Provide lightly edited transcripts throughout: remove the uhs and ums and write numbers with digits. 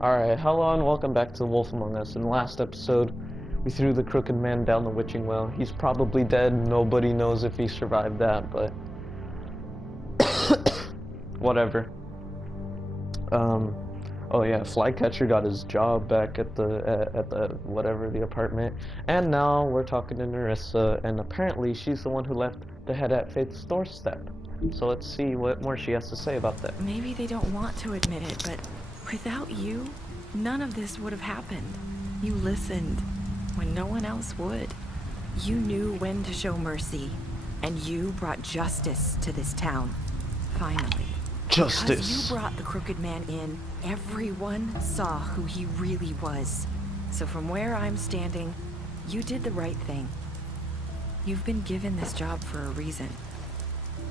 Alright, hello and welcome back to The Wolf Among Us. In the last episode, we threw the crooked man down the witching well. He's probably dead. Nobody knows if he survived that, but... whatever. Oh yeah, Flycatcher got his job back at the whatever, the apartment. And now we're talking to Narissa, and apparently she's the one who left the head at Faith's doorstep. So let's see what more she has to say about that. Maybe they don't want to admit it, but without you, none of this would have happened. You listened when no one else would. You knew when to show mercy, and you brought justice to this town. Finally. Justice. Because you brought the crooked man in, everyone saw who he really was. So from where I'm standing, you did the right thing. You've been given this job for a reason.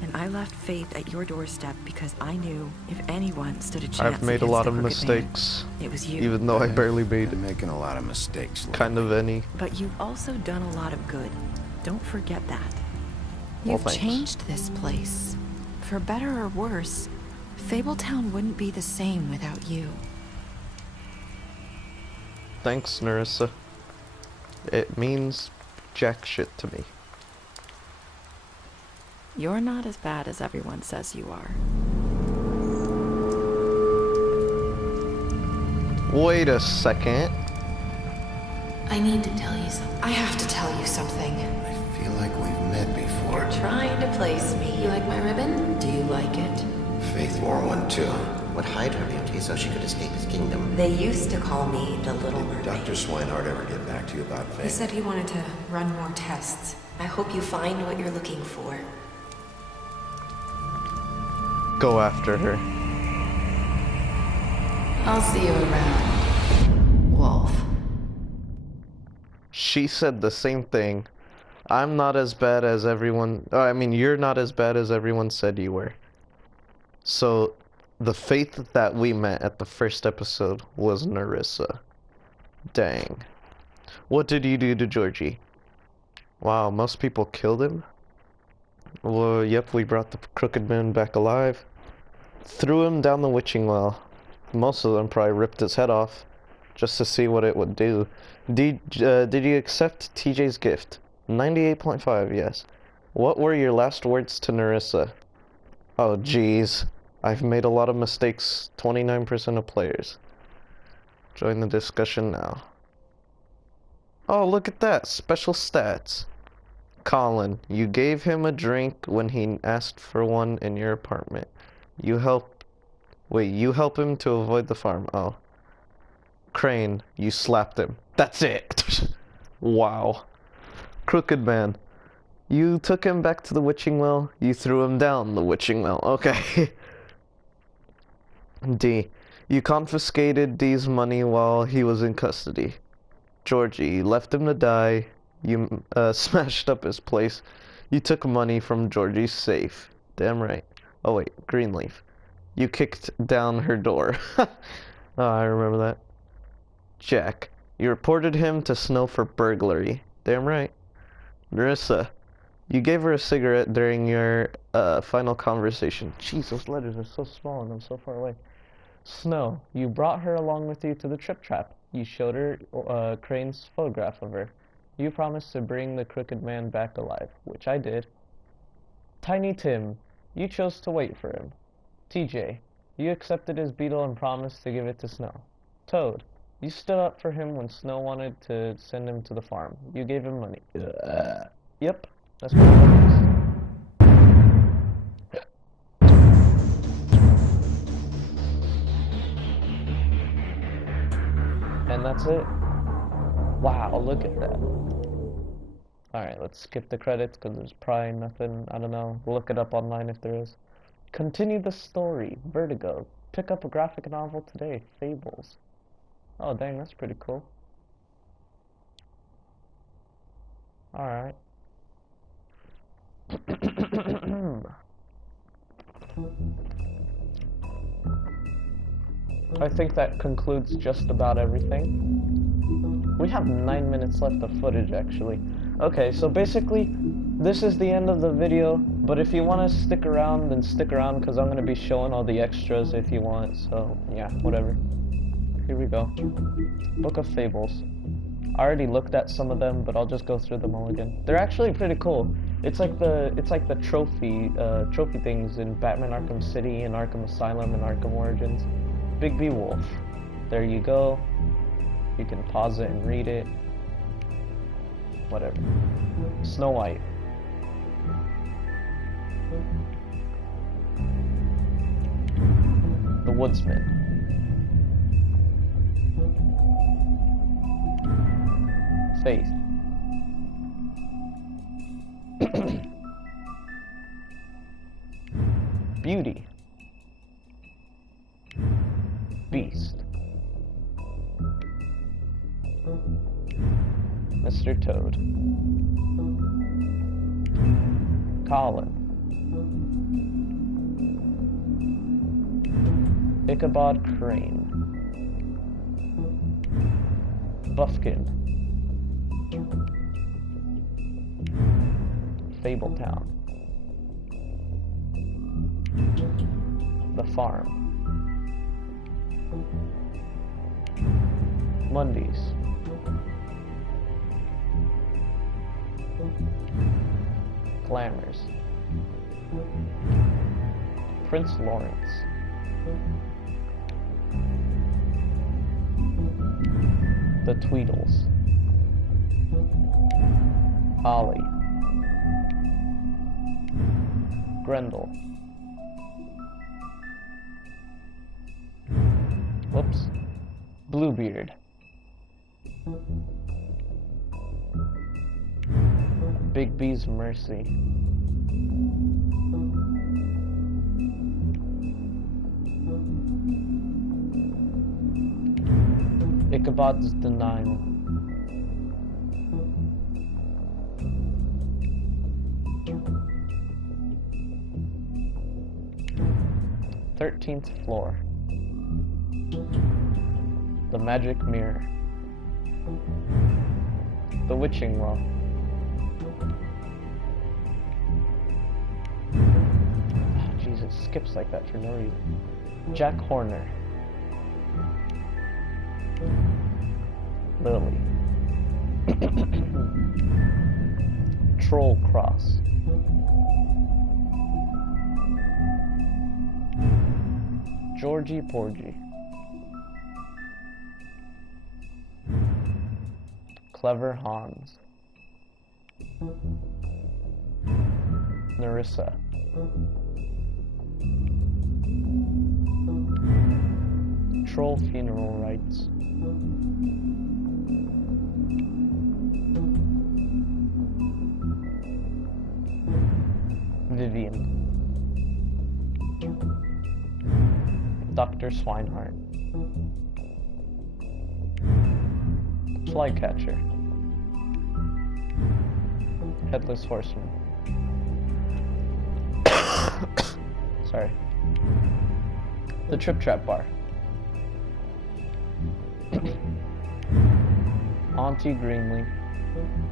And I left Faith at your doorstep because I knew if anyone stood a chance I've made a lot of man, mistakes, it was you. even though I barely made Been making a lot of mistakes. kind of any. But you've also done a lot of good. Don't forget that. Well, You've thanks. changed this place. For better or worse, Fabletown wouldn't be the same without you. Thanks, Narissa. It means jack shit to me. You're not as bad as everyone says you are. Wait a second. I need to tell you something. I have to tell you something. I feel like we've met before. Trying to place me. You like my ribbon? Do you like it? Faith wore one too. Would hide her beauty so she could escape his kingdom. They used to call me the Little Did Mermaid. Dr. Swinehart ever get back to you about He Faith? said he wanted to run more tests. I hope you find what you're looking for. Go after her. I'll see you around, Wolf. She said the same thing. I'm not as bad as everyone... I mean, you're not as bad as everyone said you were. So, the Faith that we met at the first episode was Narissa. Dang. What did you do to Georgie? Wow, most people killed him? Well, yep, we brought the crooked man back alive. Threw him down the witching well. Most of them probably ripped his head off, just to see what it would do. Did you accept TJ's gift? 98.5, yes. What were your last words to Narissa? Oh, jeez. I've made a lot of mistakes. 29% of players. Join the discussion now. Oh, look at that. Special stats. Colin, you gave him a drink when he asked for one in your apartment. You help him to avoid the farm. Oh. Crane, you slapped him. That's it. Wow. Crooked man, you took him back to the witching well. You threw him down the witching well. Okay. D, you confiscated D's money while he was in custody. Georgie, you left him to die. You smashed up his place. You took money from Georgie's safe. Damn right. Oh wait, Greenleaf. You kicked down her door. Oh, I remember that. Jack, you reported him to Snow for burglary. Damn right. Narissa, you gave her a cigarette during your final conversation. Jeez, those letters are so small and I'm so far away. Snow, you brought her along with you to the Trip Trap. You showed her Crane's photograph of her. You promised to bring the crooked man back alive, which I did. Tiny Tim, you chose to wait for him. TJ, you accepted his beetle and promised to give it to Snow. Toad, you stood up for him when Snow wanted to send him to the farm. You gave him money. Yep, that's what it is. And that's it. Wow, look at that. Alright, let's skip the credits because there's probably nothing, I don't know. We'll look it up online if there is. Continue the story. Vertigo. Pick up a graphic novel today. Fables. Oh, dang, that's pretty cool. Alright. I think that concludes just about everything. We have 9 minutes left of footage, actually. Okay, so basically, this is the end of the video, but if you want to stick around, then stick around, because I'm going to be showing all the extras if you want, so yeah, whatever. here we go. Book of Fables. I already looked at some of them, but I'll just go through them all again. They're actually pretty cool. It's like the trophy things in Batman Arkham City and Arkham Asylum and Arkham Origins. Big B Wolf. There you go. You can pause it and read it. Whatever. Snow White. The Woodsman. Faith. Beauty. Beast. Mr. Toad. Colin. Ichabod Crane. Buffkin. Fabletown. The Farm. Mondays. Glamours. Prince Lawrence. The Tweedles. Ollie. Grendel. Whoops. Bluebeard. Big B's Mercy. Ichabod's Denial. 13th Floor. The Magic Mirror. The Witching Well. Oh, jeez, it skips like that for no reason. Jack Horner. Lily. Troll Cross. Georgie Porgy. Clever Hans. Narissa. Troll Funeral Rites. Vivian. Dr. Swinehart. Flycatcher. Headless Horseman. Sorry. The Trip Trap Bar. Auntie Greenleaf.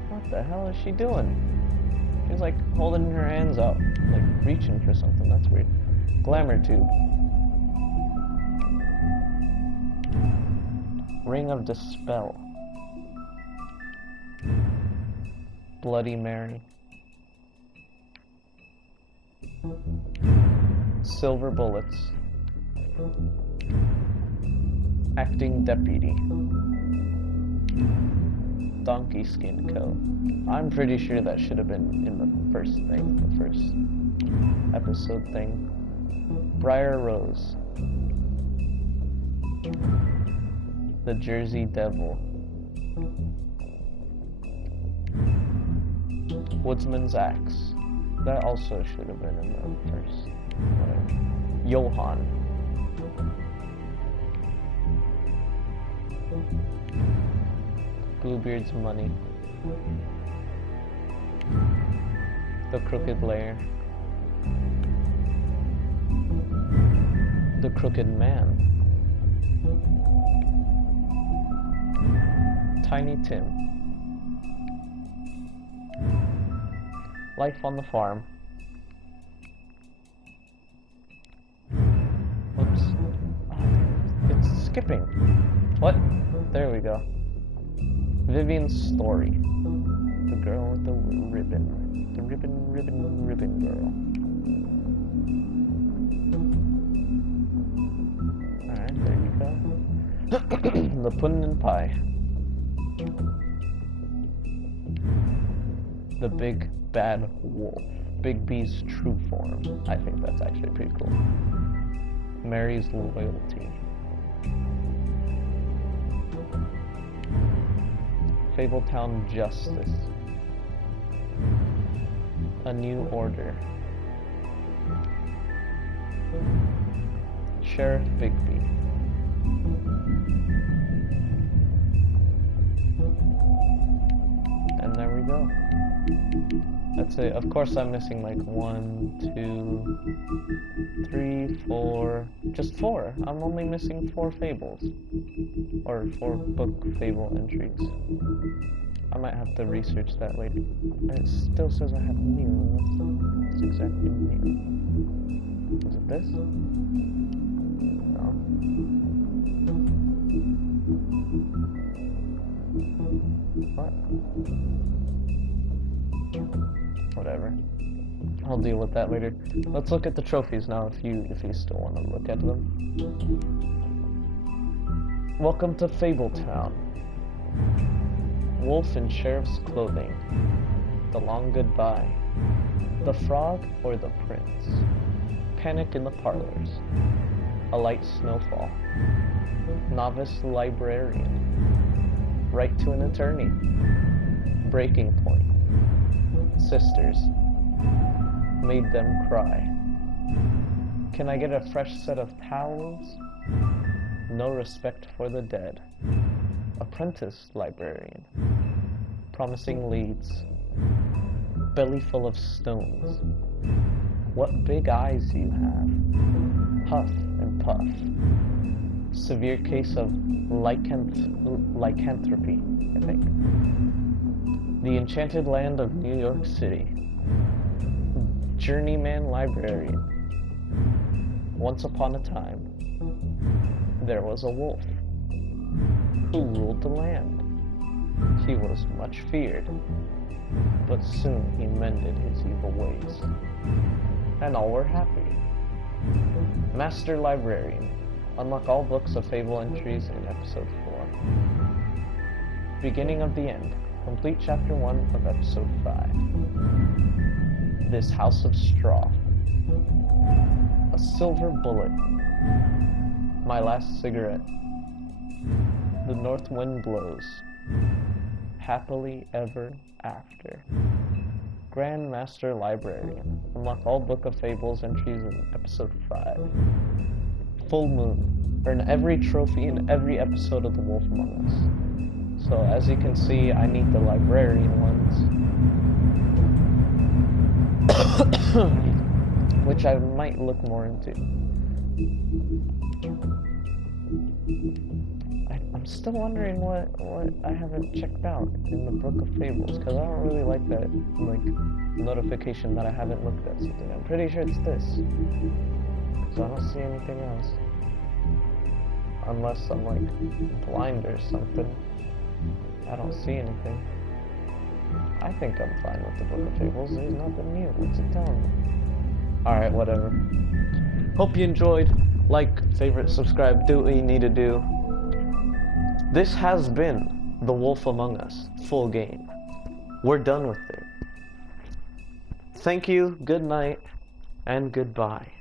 What the hell is she doing? She's like holding her hands out, like reaching for something. That's weird. Glamour Tube. Ring of Dispel. Bloody Mary. Silver Bullets. Acting Deputy. Donkey Skin Coat. I'm pretty sure that should have been in the first thing, the first episode thing. Briar Rose. The Jersey Devil. Woodsman's Axe. That also should have been in the first. Whatever. Johann. Bluebeard's Money. The Crooked Lair. The Crooked Man. Tiny Tim. Life on the Farm. Whoops. Oh, it's skipping. What? There we go. Vivian's story. The girl with the ribbon. The ribbon girl. Alright, there you go. The pudding and pie. The big bad wolf. Big B's true form. I think that's actually pretty cool. Mary's loyalty. Fabletown Justice. A New Order. Sheriff Bigby. And there we go. That's it. Of course I'm missing like 1, 2, 3, 4, just 4. I'm only missing 4 fables. Or 4 book fable entries. I might have to research that later. It still says I have new. What's exactly new? Is it this? No. What? Whatever. I'll deal with that later. Let's look at the trophies now if you still want to look at them. Welcome to Fabletown. Wolf in sheriff's clothing. The long goodbye. The frog or the prince. Panic in the parlors. A light snowfall. Novice librarian. Right to an attorney. Breaking point. Sisters. Made them cry. Can I get a fresh set of towels? No respect for the dead. Apprentice librarian. Promising leads. Belly full of stones. What big eyes you have. Huff and puff. Severe case of lycanthropy, I think. The Enchanted Land of New York City. Journeyman librarian. Once upon a time, there was a wolf who ruled the land. He was much feared, but soon he mended his evil ways, and all were happy. Master Librarian. Unlock all books of fable entries in episode 4. Beginning of the end. Complete chapter 1 of episode 5. This house of straw. A silver bullet. My last cigarette. The north wind blows. Happily ever after. Grand Master Librarian. Unlock all Book of Fables entries in episode 5. Full moon. Earn every trophy in every episode of The Wolf Among Us. So as you can see, I need the librarian ones. Which I might look more into. I'm still wondering what I haven't checked out in the Book of Fables, because I don't really like that notification that I haven't looked at something. I'm pretty sure it's this, because I don't see anything else. Unless I'm like blind or something. I don't see anything. I think I'm fine with the Book of Fables. There's nothing new. What's it telling me? Alright, whatever. Hope you enjoyed. Like, favorite, subscribe, do what you need to do. This has been The Wolf Among Us, full game. We're done with it. Thank you, good night, and goodbye.